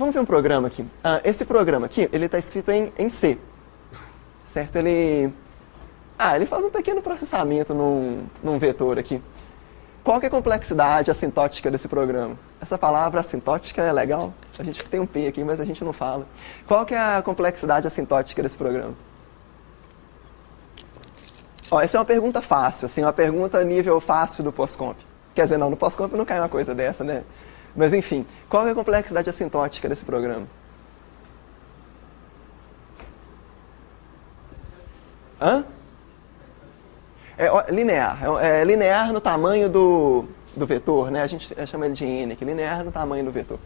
vamos ver um programa aqui. Esse programa aqui, ele está escrito em C, certo? Ele faz um pequeno processamento num vetor aqui. Qual que é a complexidade assintótica desse programa? Essa palavra assintótica é legal. A gente tem um P aqui, mas a gente não fala. Qual que é a complexidade assintótica desse programa? Essa é uma pergunta fácil, assim, uma pergunta nível fácil do POSCOMP. Quer dizer, no POSCOMP não cai uma coisa dessa, né? Mas enfim, qual é a complexidade assintótica desse programa? Hã? É linear. É linear no tamanho do vetor, né? A gente chama ele de n aqui, linear no tamanho do vetor.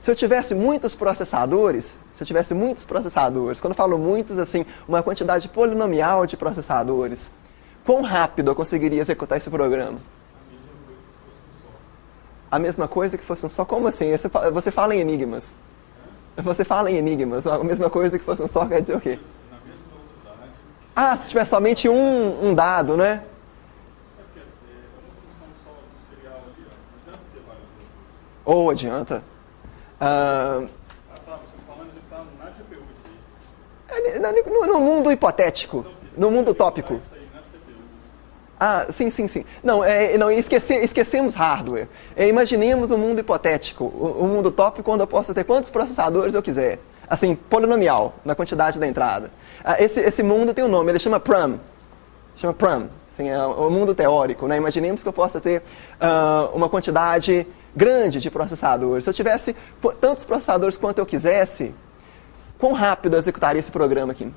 Se eu tivesse muitos processadores, quando eu falo muitos, assim, uma quantidade polinomial de processadores, quão rápido eu conseguiria executar esse programa? A mesma coisa que fosse um só? Como assim? Você fala em enigmas. Você fala em enigmas. A mesma coisa que fosse um só quer dizer o quê? Se tiver somente um dado, né? Ou adianta. No mundo hipotético, no mundo utópico. Sim. Não, esquecemos hardware. Imaginemos um mundo hipotético, um mundo utópico onde eu posso ter quantos processadores eu quiser. Assim, polinomial, na quantidade da entrada. Esse mundo tem um nome, ele chama Pram. Assim, é o mundo teórico, né? Imaginemos que eu possa ter uma quantidade grande de processadores. Se eu tivesse tantos processadores quanto eu quisesse, quão rápido eu executaria esse programa aqui?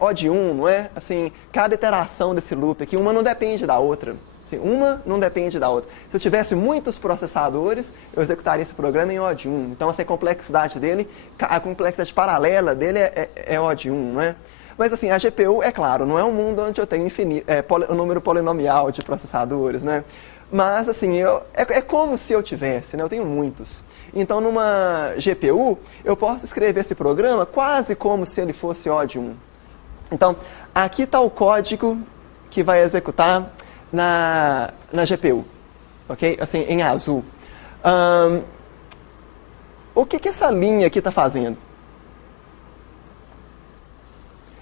O de 1, não é? Assim, cada iteração desse loop aqui, uma não depende da outra. Assim, uma não depende da outra. Se eu tivesse muitos processadores, eu executaria esse programa em O de 1. Então, essa complexidade dele, a complexidade paralela dele é O de 1, não é? Mas, assim, a GPU, é claro, não é um mundo onde eu tenho um número polinomial de processadores, né? Mas, assim, é como se eu tivesse, né? Eu tenho muitos. Então, numa GPU, eu posso escrever esse programa quase como se ele fosse O de 1. Então, aqui está o código que vai executar na GPU, ok? Assim, em azul. O que essa linha aqui está fazendo?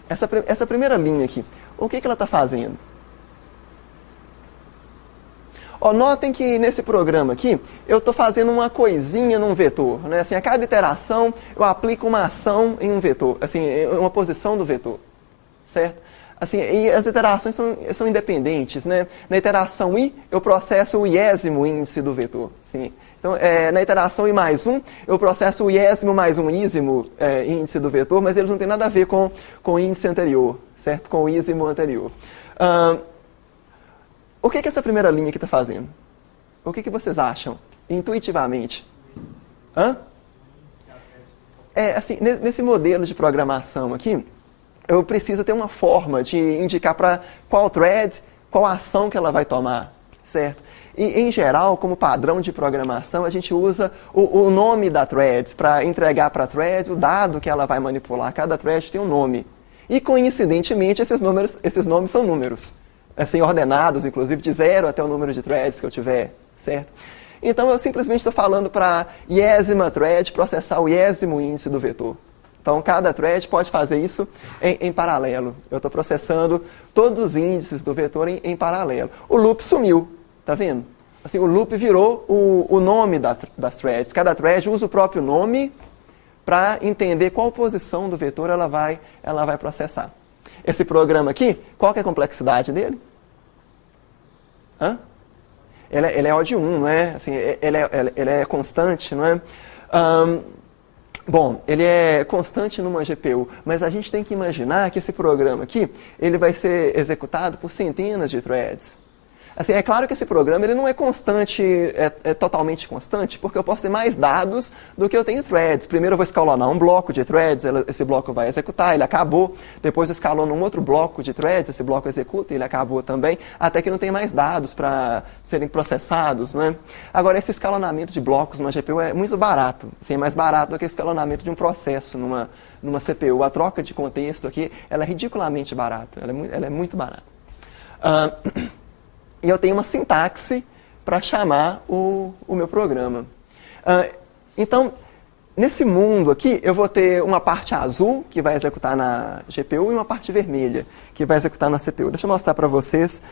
Essa primeira linha aqui, o que ela está fazendo? Notem que nesse programa aqui, eu estou fazendo uma coisinha num vetor, né? Assim, a cada iteração, eu aplico uma ação em um vetor, assim, uma posição do vetor, certo? Assim, e as iterações são independentes, né? Na iteração i, eu processo o iésimo índice do vetor. Assim. Então, na iteração i mais 1, eu processo o iésimo mais um ísimo índice do vetor, mas eles não têm nada a ver com o índice anterior, certo? Com o ísimo anterior. O que essa primeira linha aqui está fazendo? O que vocês acham, intuitivamente? Assim, nesse modelo de programação aqui, eu preciso ter uma forma de indicar para qual thread, qual ação que ela vai tomar, certo? E, em geral, como padrão de programação, a gente usa o nome da thread para entregar para a thread o dado que ela vai manipular. Cada thread tem um nome. E, coincidentemente, esses nomes são números. Assim, ordenados, inclusive, de 0 até o número de threads que eu tiver, certo? Então, eu simplesmente estou falando para a iésima thread processar o iésimo índice do vetor. Então, cada thread pode fazer isso em paralelo. Eu estou processando todos os índices do vetor em paralelo. O loop sumiu, tá vendo? Assim, o loop virou o nome das threads. Cada thread usa o próprio nome para entender qual posição do vetor ela vai processar. Esse programa aqui, qual que é a complexidade dele? Ele é O de 1, não é? Assim, ele é constante, não é? Bom, ele é constante numa GPU, mas a gente tem que imaginar que esse programa aqui, ele vai ser executado por centenas de threads. Assim, é claro que esse programa ele não é constante, é totalmente constante, porque eu posso ter mais dados do que eu tenho threads. Primeiro eu vou escalonar um bloco de threads, esse bloco vai executar, ele acabou. Depois eu escalono um outro bloco de threads, esse bloco executa, ele acabou também, até que não tem mais dados para serem processados, né? Agora, esse escalonamento de blocos numa GPU é muito barato, assim, é mais barato do que o escalonamento de um processo numa CPU. A troca de contexto aqui, ela é ridiculamente barata, ela é muito barata. E eu tenho uma sintaxe para chamar o meu programa. Então, nesse mundo aqui, eu vou ter uma parte azul, que vai executar na GPU, e uma parte vermelha, que vai executar na CPU. Deixa eu mostrar para vocês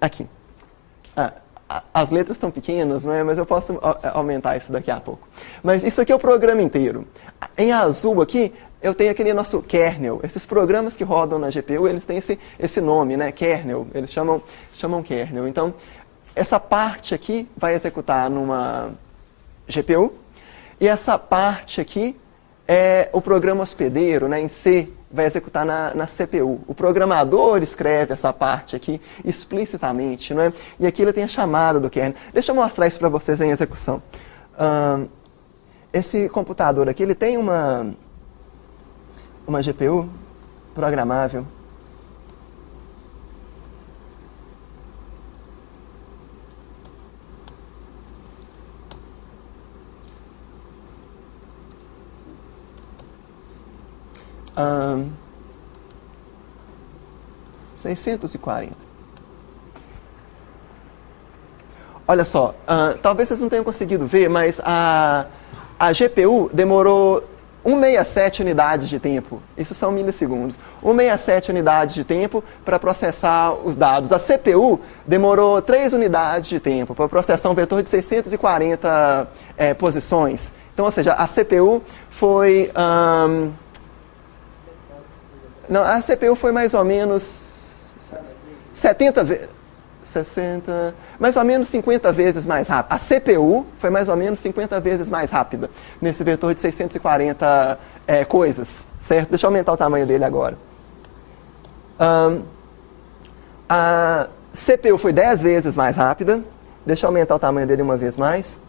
aqui. As letras estão pequenas, não é? Mas eu posso aumentar isso daqui a pouco. Mas isso aqui é o programa inteiro. Em azul aqui, eu tenho aquele nosso kernel. Esses programas que rodam na GPU, eles têm esse nome, né? Kernel. Eles chamam kernel. Então, essa parte aqui vai executar numa GPU. E essa parte aqui é o programa hospedeiro, né? Em C, vai executar na CPU. O programador escreve essa parte aqui explicitamente, não é? E aqui ele tem a chamada do kernel. Deixa eu mostrar isso para vocês em execução. Esse computador aqui, ele tem uma GPU programável. Um, 640. Olha só, talvez vocês não tenham conseguido ver, mas a GPU demorou 167 unidades de tempo. Isso são milissegundos. 167 unidades de tempo para processar os dados. A CPU demorou 3 unidades de tempo para processar um vetor de 640 posições. Então, ou seja, a CPU foi... Não, a CPU foi mais ou menos 70 vezes, 60, mais ou menos 50 vezes mais rápida. A CPU foi mais ou menos 50 vezes mais rápida nesse vetor de 640 coisas, certo? Deixa eu aumentar o tamanho dele agora. A CPU foi 10 vezes mais rápida. Deixa eu aumentar o tamanho dele uma vez mais.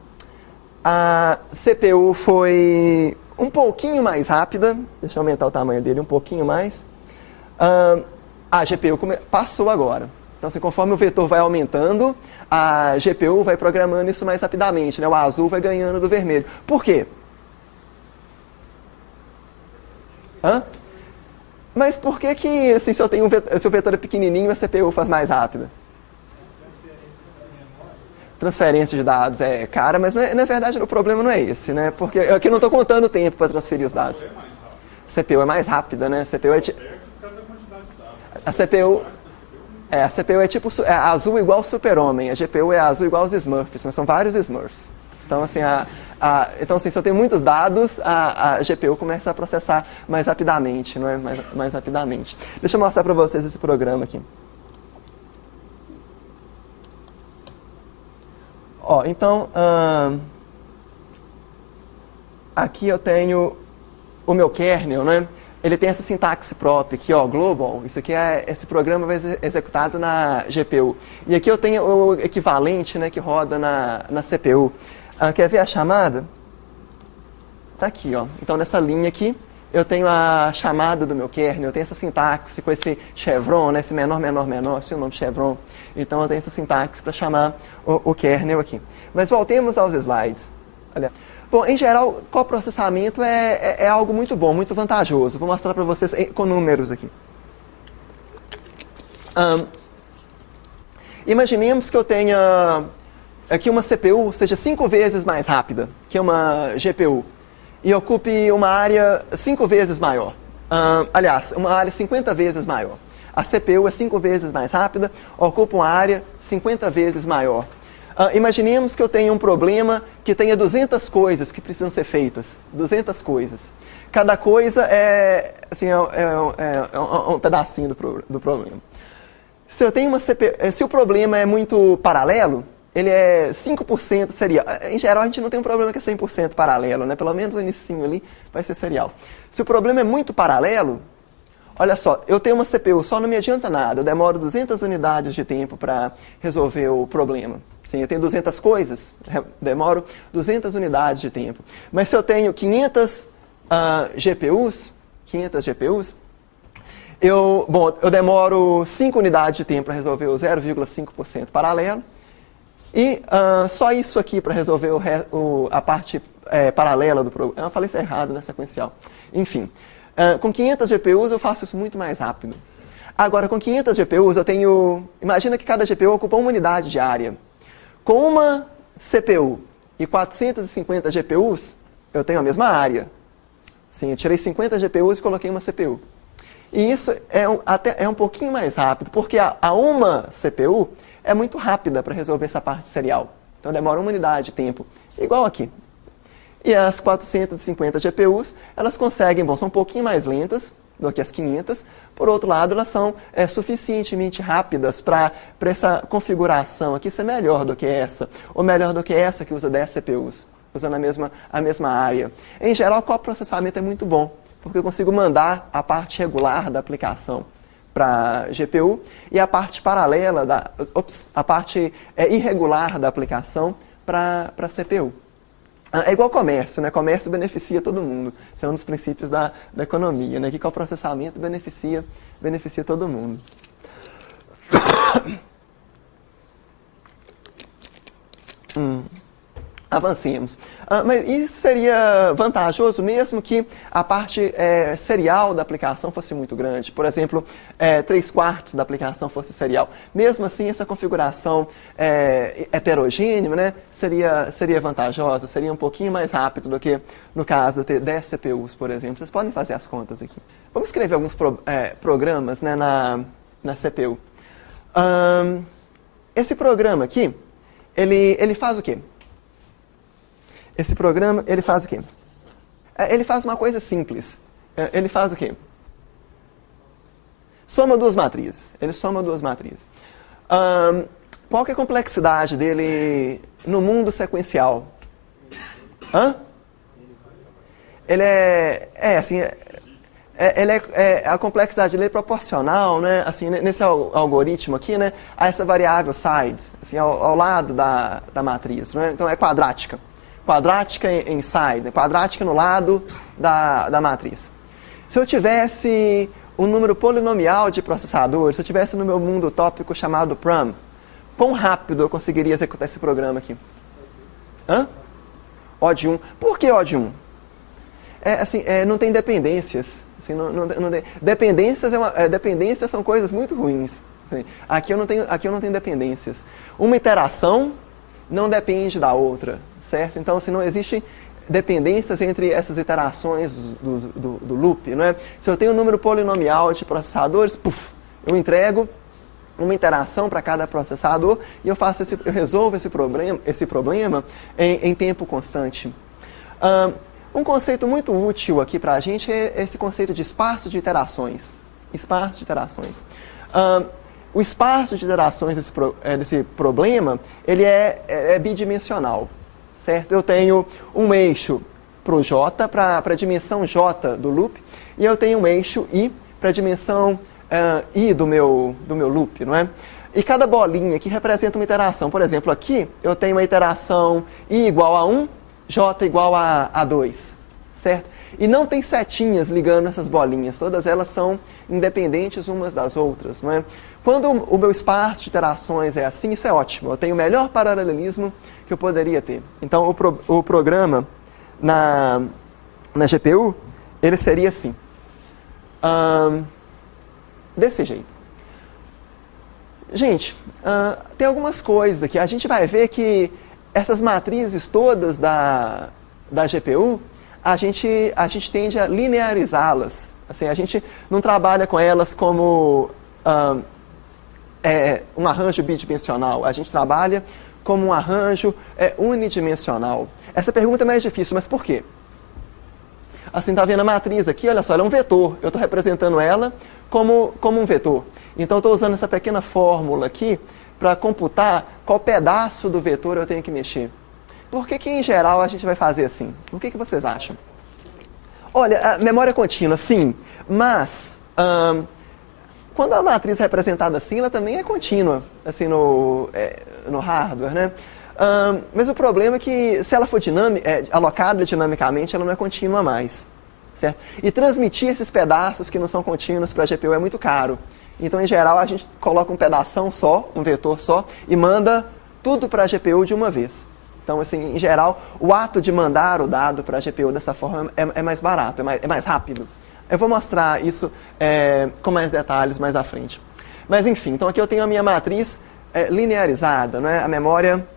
A CPU foi um pouquinho mais rápida. Deixa eu aumentar o tamanho dele um pouquinho mais. A GPU passou agora. Então, assim, conforme o vetor vai aumentando, a GPU vai programando isso mais rapidamente, né? O azul vai ganhando do vermelho. Por quê? Mas por que que, assim, se o vetor é pequenininho, a CPU faz mais rápida? Transferência de dados é cara, mas na verdade o problema não é esse, né? Porque aqui eu não estou contando o tempo para transferir os dados. A CPU é mais rápida, né? A CPU é tipo azul igual super-homem, a GPU é azul igual os Smurfs, mas são vários Smurfs. Então, assim, então, assim, se eu tenho muitos dados, a GPU começa a processar mais rapidamente, não é? Mais rapidamente. Deixa eu mostrar para vocês esse programa aqui. Então, aqui eu tenho o meu kernel, né? Ele tem essa sintaxe própria aqui, global. Isso aqui esse programa vai ser executado na GPU. E aqui eu tenho o equivalente, né, que roda na CPU. Quer ver a chamada? Está aqui, Então, nessa linha aqui, eu tenho a chamada do meu kernel, eu tenho essa sintaxe com esse chevron, né, esse menor, menor, menor, esse é o nome chevron. Então, eu tenho essa sintaxe para chamar o kernel aqui. Mas voltemos aos slides. Olha. Bom, em geral, coprocessamento é algo muito bom, muito vantajoso. Vou mostrar para vocês com números aqui. Imaginemos que eu tenha aqui uma CPU seja 5 vezes mais rápida que uma GPU e ocupe uma área 5 vezes maior. Aliás, uma área 50 vezes maior. A CPU é 5 vezes mais rápida, ocupa uma área 50 vezes maior. Imaginemos que eu tenha um problema que tenha 200 coisas que precisam ser feitas. 200 coisas. Cada coisa é um pedacinho do problema. Se eu tenho uma CPU, se o problema é muito paralelo, ele é 5% serial. Em geral, a gente não tem um problema que é 100% paralelo, né? Pelo menos o inicinho ali vai ser serial. Se o problema é muito paralelo, olha só, eu tenho uma CPU, só não me adianta nada. Eu demoro 200 unidades de tempo para resolver o problema. Sim, eu tenho 200 coisas, demoro 200 unidades de tempo. Mas se eu tenho 500 GPUs, eu demoro 5 unidades de tempo para resolver o 0,5% paralelo. E só isso aqui para resolver a parte paralela do programa. Eu falei isso errado, né? Sequencial. Enfim, com 500 GPUs eu faço isso muito mais rápido. Agora, com 500 GPUs eu tenho... Imagina que cada GPU ocupa uma unidade de área. Com uma CPU e 450 GPUs, eu tenho a mesma área. Sim, eu tirei 50 GPUs e coloquei uma CPU. E isso é um pouquinho mais rápido, porque a uma CPU é muito rápida para resolver essa parte serial. Então demora uma unidade de tempo, igual aqui. E as 450 GPUs, elas conseguem, são um pouquinho mais lentas do que as 500. Por outro lado, elas são suficientemente rápidas para essa configuração aqui ser melhor do que essa, ou melhor do que essa que usa 10 CPUs, usando a mesma área. Em geral, o coprocessamento é muito bom, porque eu consigo mandar a parte regular da aplicação para GPU e a parte paralela, a parte irregular da aplicação para CPU. É igual comércio, né? Comércio beneficia todo mundo. Esse é um dos princípios da economia, né? Que o processamento beneficia todo mundo. Avancemos. Mas isso seria vantajoso mesmo que a parte serial da aplicação fosse muito grande. Por exemplo, 3/4 da aplicação fosse serial. Mesmo assim, essa configuração heterogênea, né, seria vantajosa, seria um pouquinho mais rápido do que no caso de ter 10 CPUs, por exemplo. Vocês podem fazer as contas aqui. Vamos escrever alguns programas, né, na CPU. Esse programa aqui, ele faz o quê? Esse programa, ele faz o quê? Ele faz uma coisa simples. Ele faz o quê? Soma duas matrizes. Ele soma duas matrizes. Qual que é a complexidade dele no mundo sequencial? Ele a complexidade dele é proporcional, né? Assim, nesse algoritmo aqui, né, a essa variável side, assim, ao lado da matriz, né? Então é quadrática. Quadrática em side, quadrática no lado da matriz. Se eu tivesse um número polinomial de processadores, se eu tivesse no meu mundo utópico chamado Prum, quão rápido eu conseguiria executar esse programa aqui? O de 1. Por que O de 1? Não tem dependências. Assim, dependências são coisas muito ruins. Assim, aqui eu não tenho dependências. Uma iteração não depende da outra, certo? Então, assim, não existe dependências entre essas iterações do loop, não é? Se eu tenho um número polinomial de processadores, eu entrego uma interação para cada processador e eu resolvo esse problema em tempo constante. Um conceito muito útil aqui para a gente é esse conceito de espaço de iterações. Espaço de iterações. O espaço de iterações desse problema, ele é bidimensional, certo? Eu tenho um eixo para o J, para a dimensão J do loop, e eu tenho um eixo I para a dimensão I do meu loop, não é? E cada bolinha aqui representa uma iteração. Por exemplo, aqui eu tenho uma iteração I igual a 1, J igual a 2, certo? E não tem setinhas ligando essas bolinhas, todas elas são independentes umas das outras, não é? Quando o meu espaço de iterações é assim, isso é ótimo, eu tenho o melhor paralelismo que eu poderia ter. Então, o programa na GPU, ele seria assim, desse jeito. Gente, tem algumas coisas aqui, a gente vai ver que essas matrizes todas da GPU, a gente tende a linearizá-las. Assim, a gente não trabalha com elas como um arranjo bidimensional. A gente trabalha como um arranjo unidimensional. Essa pergunta é mais difícil, mas por quê? Assim, está vendo a matriz aqui? Olha só, ela é um vetor. Eu estou representando ela como um vetor. Então, estou usando essa pequena fórmula aqui para computar qual pedaço do vetor eu tenho que mexer. Por que, em geral, a gente vai fazer assim? O que vocês acham? Olha, a memória contínua, sim, mas quando a matriz é representada assim, ela também é contínua, assim, no hardware, né? Mas o problema é que, se ela for alocada dinamicamente, ela não é contínua mais, certo? E transmitir esses pedaços que não são contínuos para a GPU é muito caro. Então, em geral, a gente coloca um pedação só, um vetor só, e manda tudo para a GPU de uma vez. Então, assim, em geral, o ato de mandar o dado para a GPU dessa forma é mais barato, é mais rápido. Eu vou mostrar isso com mais detalhes mais à frente. Mas, enfim, então aqui eu tenho a minha matriz linearizada, não é? A memória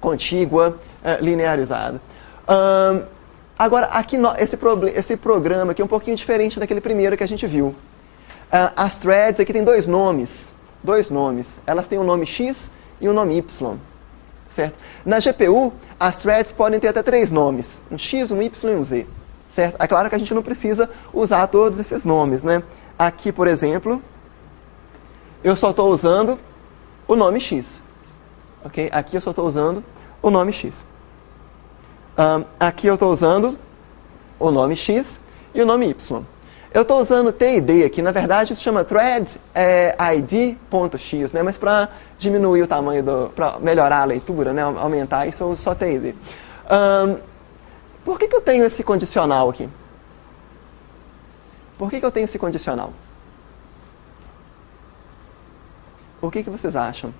contígua, linearizada. Agora, aqui esse programa aqui é um pouquinho diferente daquele primeiro que a gente viu. As threads aqui tem dois nomes. Elas têm um nome X e um nome Y. Certo? Na GPU, as threads podem ter até 3 nomes. Um X, um Y e um Z. Certo? É claro que a gente não precisa usar todos esses nomes, né? Aqui, por exemplo, eu só estou usando o nome X. Okay? Aqui eu só estou usando o nome X. Aqui eu estou usando o nome X e o nome Y. Eu estou usando TID aqui, na verdade isso chama thread id.x, né? Mas para diminuir o tamanho, para melhorar a leitura, né? Aumentar isso, eu uso só TID. Por que eu tenho esse condicional aqui? Por que eu tenho esse condicional? O que vocês acham?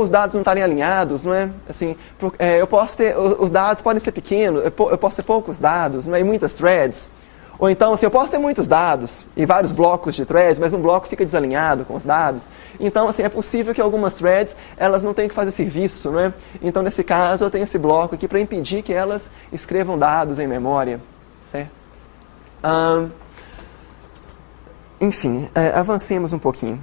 Os dados não estarem alinhados, não é? Assim, eu posso ter, os dados podem ser pequenos, eu posso ter poucos dados, não é? E muitas threads. Ou então, assim, eu posso ter muitos dados e vários blocos de threads, mas um bloco fica desalinhado com os dados. Então, assim, é possível que algumas threads, elas não tenham que fazer serviço, não é? Então, nesse caso, eu tenho esse bloco aqui para impedir que elas escrevam dados em memória, certo? Enfim, avancemos um pouquinho.